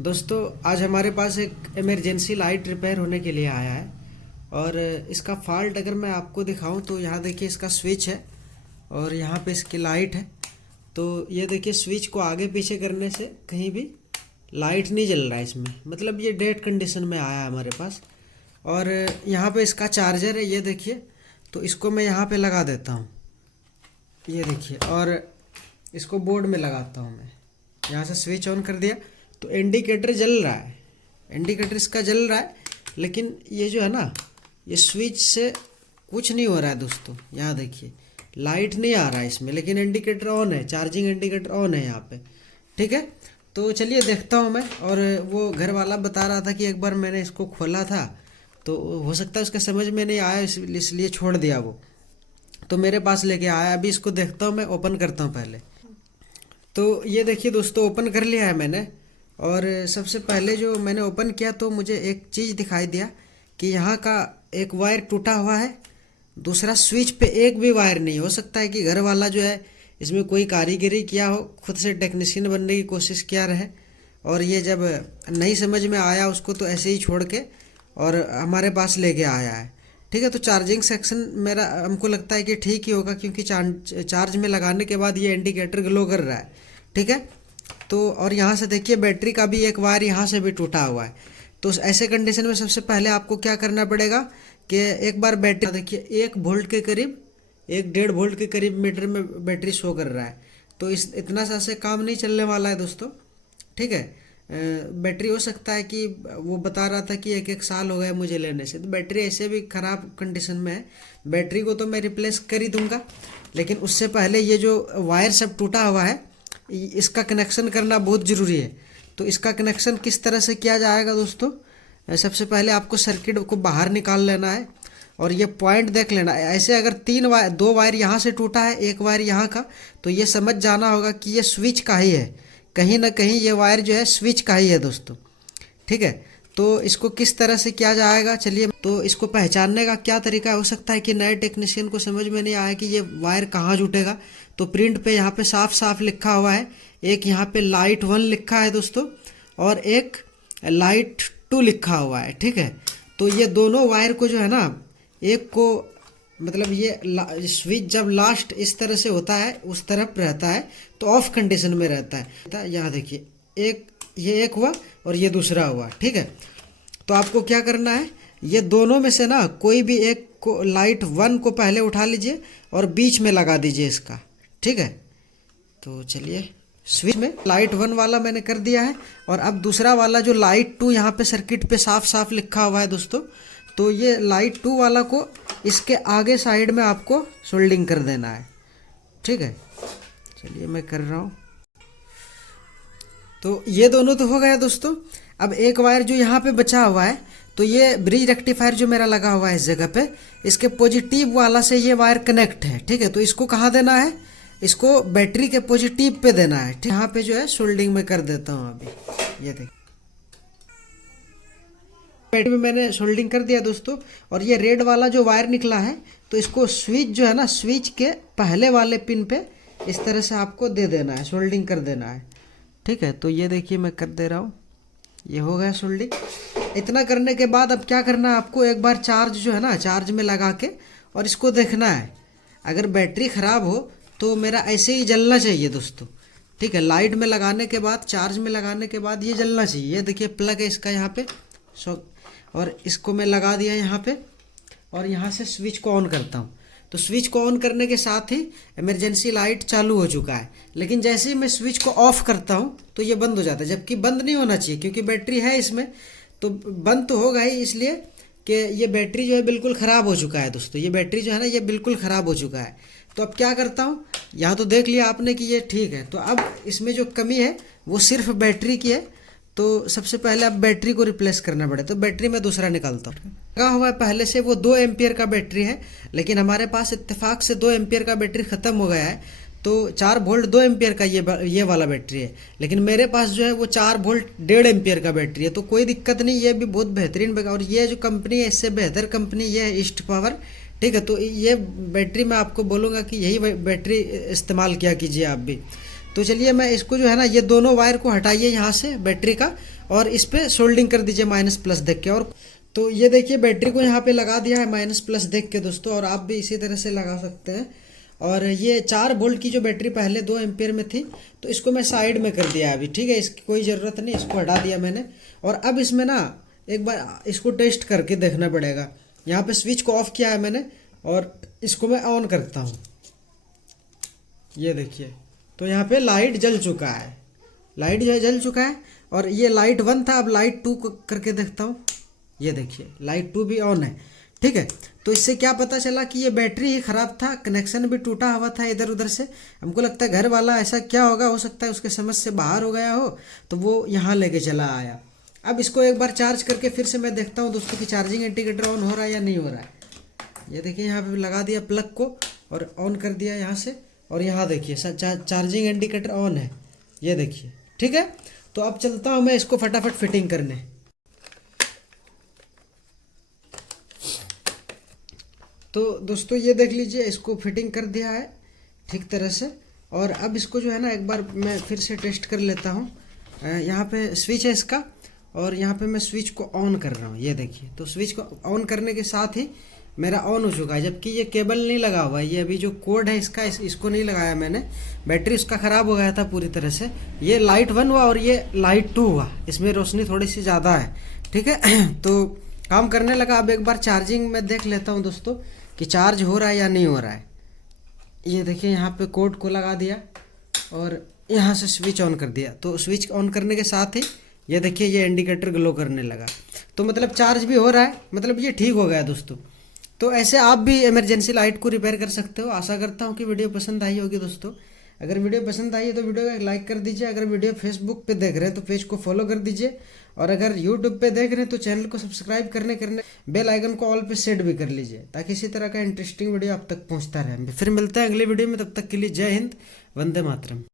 दोस्तों आज हमारे पास एक इमरजेंसी लाइट रिपेयर होने के लिए आया है और इसका फॉल्ट अगर मैं आपको दिखाऊं तो यहाँ देखिए इसका स्विच है और यहाँ पे इसकी लाइट है। तो ये देखिए स्विच को आगे पीछे करने से कहीं भी लाइट नहीं जल रहा है इसमें, मतलब ये डेड कंडीशन में आया है हमारे पास। और यहाँ पे इसका चार्जर है, ये देखिए। तो इसको मैं यहाँ पे लगा देता हूँ, ये देखिए, और इसको बोर्ड में लगाता हूँ मैं। यहाँ से स्विच ऑन कर दिया तो इंडिकेटर जल रहा है, इंडिकेटर इसका जल रहा है, लेकिन ये जो है ना, ये स्विच से कुछ नहीं हो रहा है दोस्तों। यहाँ देखिए लाइट नहीं आ रहा है इसमें, लेकिन इंडिकेटर ऑन है, चार्जिंग इंडिकेटर ऑन है यहाँ पे। ठीक है, तो चलिए देखता हूँ मैं। और वो घर वाला बता रहा था कि एक बार मैंने इसको खोला था तो हो सकता है उसके समझ में नहीं आया, इसलिए छोड़ दिया वो। तो मेरे पास लेके आया, अभी इसको देखता हूँ मैं, ओपन करता हूँ पहले। तो ये देखिए दोस्तों, ओपन कर लिया है मैंने। और सबसे पहले जो मैंने ओपन किया तो मुझे एक चीज़ दिखाई दिया कि यहाँ का एक वायर टूटा हुआ है, दूसरा स्विच पे एक भी वायर नहीं। हो सकता है कि घर वाला जो है इसमें कोई कारीगरी किया हो, खुद से टेक्नीशियन बनने की कोशिश किया रहे, और ये जब नहीं समझ में आया उसको तो ऐसे ही छोड़ के और हमारे पास लेके आया है। ठीक है, तो चार्जिंग सेक्शन मेरा हमको लगता है कि ठीक ही होगा, क्योंकि चार्ज में लगाने के बाद ये इंडिकेटर ग्लो कर रहा है। ठीक है, तो और यहाँ से देखिए बैटरी का भी एक वायर यहाँ से भी टूटा हुआ है। तो ऐसे कंडीशन में सबसे पहले आपको क्या करना पड़ेगा कि एक बार बैटरी देखिए 1 वोल्ट के करीब, 1-1.5 वोल्ट के करीब मीटर में बैटरी शो कर रहा है। तो इस इतना सा से काम नहीं चलने वाला है दोस्तों। ठीक है, बैटरी हो सकता है कि वो बता रहा था कि 1-1 साल हो गए मुझे लेने से, तो बैटरी ऐसे भी ख़राब कंडीशन में है। बैटरी को तो मैं रिप्लेस कर ही दूंगा, लेकिन उससे पहले ये जो वायर सब टूटा हुआ है इसका कनेक्शन करना बहुत ज़रूरी है। तो इसका कनेक्शन किस तरह से किया जाएगा दोस्तों, सबसे पहले आपको सर्किट को बाहर निकाल लेना है और ये पॉइंट देख लेना है। ऐसे अगर 2 वायर यहाँ से टूटा है, 1 वायर यहाँ का, तो ये समझ जाना होगा कि ये स्विच का ही है, कहीं ना कहीं ये वायर जो है स्विच का ही है दोस्तों। ठीक है, तो इसको किस तरह से किया जाएगा, चलिए। तो इसको पहचानने का क्या तरीका हो सकता है कि नए टेक्नीशियन को समझ में नहीं आया कि ये वायर कहाँ जुटेगा। तो प्रिंट पे यहाँ पे साफ साफ लिखा हुआ है, एक यहाँ पे लाइट 1 लिखा है दोस्तों और एक लाइट 2 लिखा हुआ है। ठीक है, तो ये दोनों वायर को जो है ना, एक को मतलब ये स्विच जब लास्ट इस तरह से होता है, उस तरफ रहता है तो ऑफ कंडीशन में रहता है। यहाँ देखिए ये एक हुआ और ये दूसरा हुआ। ठीक है, तो आपको क्या करना है, ये दोनों में से ना कोई भी एक को, लाइट 1 को पहले उठा लीजिए और बीच में लगा दीजिए इसका। ठीक है, तो चलिए स्विच में लाइट 1 वाला मैंने कर दिया है, और अब दूसरा वाला जो लाइट 2 यहाँ पे सर्किट पे साफ साफ लिखा हुआ है दोस्तों, तो ये लाइट 2 वाला को इसके आगे साइड में आपको सोल्डिंग कर देना है। ठीक है, चलिए मैं कर रहा हूँ। तो ये दोनों तो हो गया दोस्तों। अब एक वायर जो यहाँ पे बचा हुआ है, तो ये ब्रिज रेक्टिफायर जो मेरा लगा हुआ है इस जगह पे, इसके पॉजिटिव वाला से ये वायर कनेक्ट है। ठीक है, तो इसको कहाँ देना है, इसको बैटरी के पॉजिटिव पे देना है। ठीक, यहाँ पे जो है सोल्डिंग में कर देता हूँ अभी। ये देखिए बैटरी में मैंने सोल्डिंग कर दिया दोस्तों। और ये रेड वाला जो वायर निकला है, तो इसको स्विच जो है ना, स्विच के पहले वाले पिन पे इस तरह से आपको दे देना है, सोल्डिंग कर देना है। ठीक है, तो ये देखिए मैं कर दे रहा हूँ, ये हो गया सोल्डिंग। इतना करने के बाद अब क्या करना है आपको, एक बार चार्ज जो है ना, चार्ज में लगा के और इसको देखना है। अगर बैटरी ख़राब हो तो मेरा ऐसे ही जलना चाहिए दोस्तों। ठीक है, लाइट में लगाने के बाद, चार्ज में लगाने के बाद ये जलना चाहिए। ये देखिए प्लग है इसका यहाँ पे, और इसको मैं लगा दिया यहाँ पे, और यहाँ से स्विच को ऑन करता हूँ। तो स्विच को ऑन करने के साथ ही इमरजेंसी लाइट चालू हो चुका है, लेकिन जैसे ही मैं स्विच को ऑफ करता हूँ तो ये बंद हो जाता है, जबकि बंद नहीं होना चाहिए क्योंकि बैटरी है इसमें। तो बंद तो होगा ही, इसलिए कि ये बैटरी जो है बिल्कुल ख़राब हो चुका है दोस्तों। ये बैटरी जो है ना, ये बिल्कुल ख़राब हो चुका है। तो अब क्या करता हूँ, यहाँ तो देख लिया आपने कि ये ठीक है, तो अब इसमें जो कमी है वो सिर्फ बैटरी की है। तो सबसे पहले अब बैटरी को रिप्लेस करना पड़े, तो बैटरी में दूसरा निकालता हूँ। लगा हुआ है पहले से वो 2 एम्पियर का बैटरी है, लेकिन हमारे पास इत्तेफाक से 2 एम्पियर का बैटरी ख़त्म हो गया है। तो 4 वोल्ट 2 एम्पियर का ये वाला बैटरी है, लेकिन मेरे पास जो है वो 4 वोल्ट 1.5 एम्पियर का बैटरी है। तो कोई दिक्कत नहीं, ये भी बहुत बेहतरीन। और ये जो कंपनी है इससे बेहतर कंपनी ये है ईस्ट पावर। ठीक है, तो ये बैटरी मैं आपको बोलूँगा कि यही बैटरी इस्तेमाल किया कीजिए आप भी। तो चलिए मैं इसको जो है ना, ये दोनों वायर को हटाइए यहाँ से बैटरी का, और इस पे सोल्डिंग कर दीजिए माइनस प्लस देख के। और तो ये देखिए बैटरी को यहाँ पे लगा दिया है माइनस प्लस देख के दोस्तों, और आप भी इसी तरह से लगा सकते हैं। और ये 4 वोल्ट की जो बैटरी पहले 2 एम्पियर में थी, तो इसको मैं साइड में कर दिया अभी, ठीक है, इसकी कोई ज़रूरत नहीं, इसको हटा दिया मैंने। और अब इसमें ना एक बार इसको टेस्ट करके देखना पड़ेगा। यहाँ पे स्विच को ऑफ किया है मैंने, और इसको मैं ऑन करता हूँ। ये देखिए, तो यहाँ पे लाइट जल चुका है, लाइट जो है जल चुका है। और ये लाइट 1 था, अब लाइट 2 करके देखता हूँ। ये देखिए लाइट 2 भी ऑन है, ठीक है। तो इससे क्या पता चला कि ये बैटरी ही ख़राब था, कनेक्शन भी टूटा हुआ था इधर उधर से। हमको लगता है घर वाला ऐसा क्या होगा, हो सकता है उसके समझ से बाहर हो गया हो, तो वो यहाँ लेके चला आया। अब इसको एक बार चार्ज करके फिर से मैं देखता हूँ दोस्तों कि चार्जिंग इंडिकेटर ऑन हो रहा है या नहीं हो रहा है। ये देखिए यहाँ पे लगा दिया प्लग को और ऑन कर दिया यहाँ से, और यहाँ देखिए चार्जिंग इंडिकेटर ऑन है, ये देखिए, ठीक है। तो अब चलता हूँ मैं इसको फटाफट फिटिंग करने। तो दोस्तों ये देख लीजिए, इसको फिटिंग कर दिया है ठीक तरह से। और अब इसको जो है ना एक बार मैं फिर से टेस्ट कर लेता हूँ। यहाँ पे स्विच है इसका, और यहाँ पे मैं स्विच को ऑन कर रहा हूँ। ये देखिए, तो स्विच को ऑन करने के साथ ही मेरा ऑन हो चुका है, जबकि ये केबल नहीं लगा हुआ है। ये अभी जो कोड है इसका, इसको नहीं लगाया मैंने, बैटरी उसका ख़राब हो गया था पूरी तरह से। ये लाइट 1 हुआ और ये लाइट 2 हुआ, इसमें रोशनी थोड़ी सी ज़्यादा है, ठीक है। तो काम करने लगा। अब एक बार चार्जिंग में देख लेता हूँ दोस्तों कि चार्ज हो रहा है या नहीं हो रहा है। ये देखिए यहाँ पे कोड को लगा दिया और यहाँ से स्विच ऑन कर दिया। तो स्विच ऑन करने के साथ ही ये देखिए ये इंडिकेटर ग्लो करने लगा, तो मतलब चार्ज भी हो रहा है, मतलब ये ठीक हो गया दोस्तों। तो ऐसे आप भी इमरजेंसी लाइट को रिपेयर कर सकते हो। आशा करता हूँ कि वीडियो पसंद आई होगी दोस्तों। अगर वीडियो पसंद आई है तो वीडियो को एक लाइक कर दीजिए। अगर वीडियो फेसबुक पे देख रहे हैं तो पेज को फॉलो कर दीजिए, और अगर यूट्यूब पे देख रहे हैं तो चैनल को सब्सक्राइब करने बेल आइकन को ऑल पे सेट भी कर लीजिए, ताकि इसी तरह का इंटरेस्टिंग वीडियो आप तक पहुँचता रहे। फिर मिलते हैं अगली वीडियो में, तब तक के लिए जय हिंद, वंदे मातरम।